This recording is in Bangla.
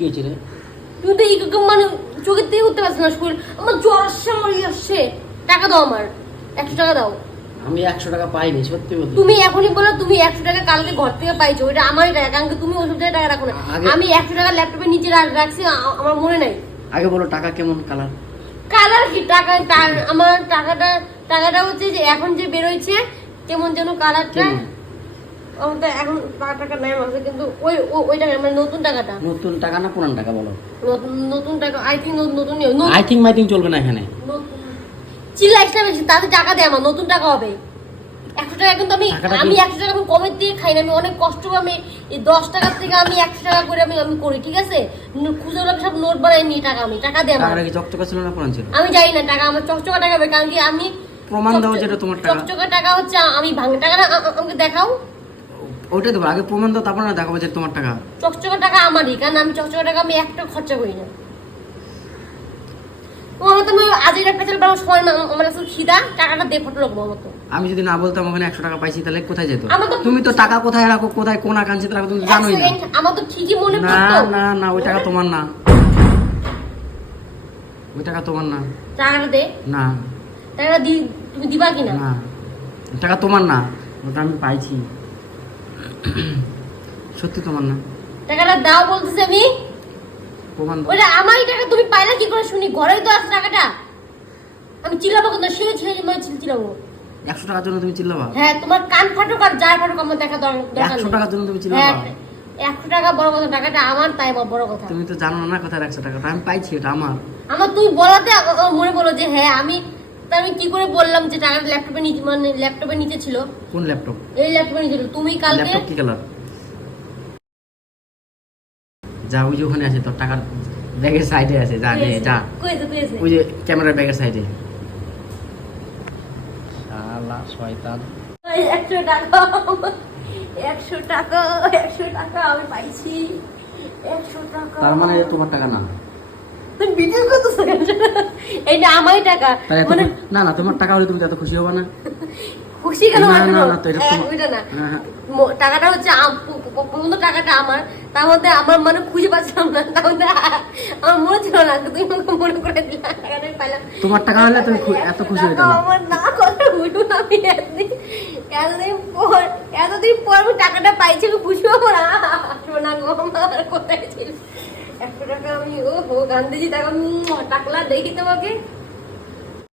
কি হয়েছে রে? তুমি তো এই মানে চোখের থেকে উঠতে পারছ না স্কুল আমার জ্বর আসছে আমার ইয়ে আসছে। টাকা দাও আমার। একশো টাকা দাও। আমি একশো টাকা পাইনি সত্যি বলছি তুমি এখনই বলো তুমি একশো টাকা কালকে ঘর থেকে পাইছো। ওটা আমারই টাকা কারণ তুমি ওইসব জায়গায় টাকা রাখো না। আমি একশো টাকা ল্যাপটপের নিচে রাখ- রাখছি আমার মনে নাই। আগে বলো টাকা কেমন কালার? কালার কি? টাকা আমার টাকাটা টাকাটা হচ্ছে যে এখন যে বেরোইছে কেমন যেন কালারটা। কেমন? তো এখন টাকা টাকা নাই আমার কিন্তু ওই ওই টাকা মানে নতুন টাকাটা। নতুন টাকা না পুরান টাকা বলো? নতুন নতুন টাকা আই থিঙ্ক নতুন নতুন আই থিঙ্ক মাই থিঙ্ক চলবে না এখানে। বেশি তাতে টাকা দেয় আমার নতুন টাকা হবে। একশো টাকা কিন্তু আমি আমি একশো টাকা আমি কমের দিয়ে খাই না আমি অনেক কষ্ট আমি এই দশ টাকার থেকে আমি একশো টাকা করে আমি আমি করি ঠিক আছে? খুচরো লোক সব নোট বানাই নি টাকা আমি টাকা দেয় আমার। চকচকা ছিল না পুরান ছিল? আমি জানি না টাকা আমার চকচকা টাকা হবে কারণ কি আমি প্রমাণ দাও যেটা তোমার টাকা। চকচকা টাকা হচ্ছে আমি ভাঙ টাকা আমাকে দেখাও। ওইটাই দেবো। আগে প্রমাণ দাও তারপর না দেখাবো যে তোমার টাকা। চকচকা টাকা আমারই কারণ আমি চকচকা টাকা আমি একটা খরচা করি না। আমি যদি না বলতাম ওখানে একশো টাকা পাইছি তাহলে কোথায় যেত? তুমি তো টাকা কোথায় রাখো কোথায় কোন আকাঙ্ক্ষিত রাখো তুমি জানোই না। আমার তো ঠিকই মনে না পড়তো। না না ওই টাকা তোমার না। ওই টাকা তোমার না। টাকাটা দে। না। টাকাটা দি তুমি দিবা কিনা? না। টাকা তোমার না। ওটা আমি পাইছি। সত্যি তোমার না। টাকাটা দাও বলতেছি আমি। প্রমাণ। ওটা আমারই টাকা তুমি পাইলা কি করে শুনি? ঘরেই তো আছে টাকাটা। আমি চিল্লাবো কিন্তু ছেড়ে ছেড়ে মানে চিল চিল্লাবো। একশো টাকার জন্য তুমি চিল্লাবা? হ্যাঁ তোমার কান ফাটুক আর যার ফাটুক আমার দেখা দর- দরকার একশো টাকার জন্য তুমি হ্যাঁ চিল্লাবা একশো টাকা বড় কথা টাকাটা আমার তাই বড় কথা। তুমি তো জানো না কোথায় একশো টাকা আমি পাইছি এটা আমার। আমার তুই বলাতে মনে পড়ল যে হ্যাঁ আমি তা আমি কি করে বললাম যে টাকাটা ল্যাপটপের নিচে মানে ল্যাপটপের নিচে ছিল? কোন ল্যাপটপ? এই ল্যাপটপের নিচে ছিল। তুমি কালকে ল্যাপটপ কি কালার? যা ওই যে ওখানে আছে তোর টাকার ব্যাগের সাইডে আছে। যা নে যা। ওই যে ক্যামেরার ব্যাগের সাইডে। শালা শয়তান। এই একশো টাকা। একশো টাকা একশো টাকা আমি পাইছি। একশো টাকা। তার মানে তোমার টাকা না। তুই ভিডিও করতেছো কেন? এইটা আমারই টাকা। মানে না না তোমার টাকা হলে তুমি এত খুশি হবে না। খুশি কেন না, হয় না, না, এটা হ্যাঁ, না। হ্যাঁ, টাকাটা হচ্ছে প্রথমত টাকাটা আমার। তার মধ্যে আমার মানে খুঁজে পাচ্ছিলাম না। তার মধ্যে আমার মনে ছিল না তুমি আমাকে মনে করে দিলা টাকাটা আমি পাইলাম। তোমার টাকা হলে তুমি এত খুশি হইতে না। আমার না কথা বুঝুন আমি এতদিন এতদিন পর এতদিন পর আমি টাকাটা পাইছি আমি খুশি হব না। সোনা গো আমার কোথায় ছিল? একশো টাকা আমি ও হো গান্ধীজি উম, টাকলা দেখি তোমাকে।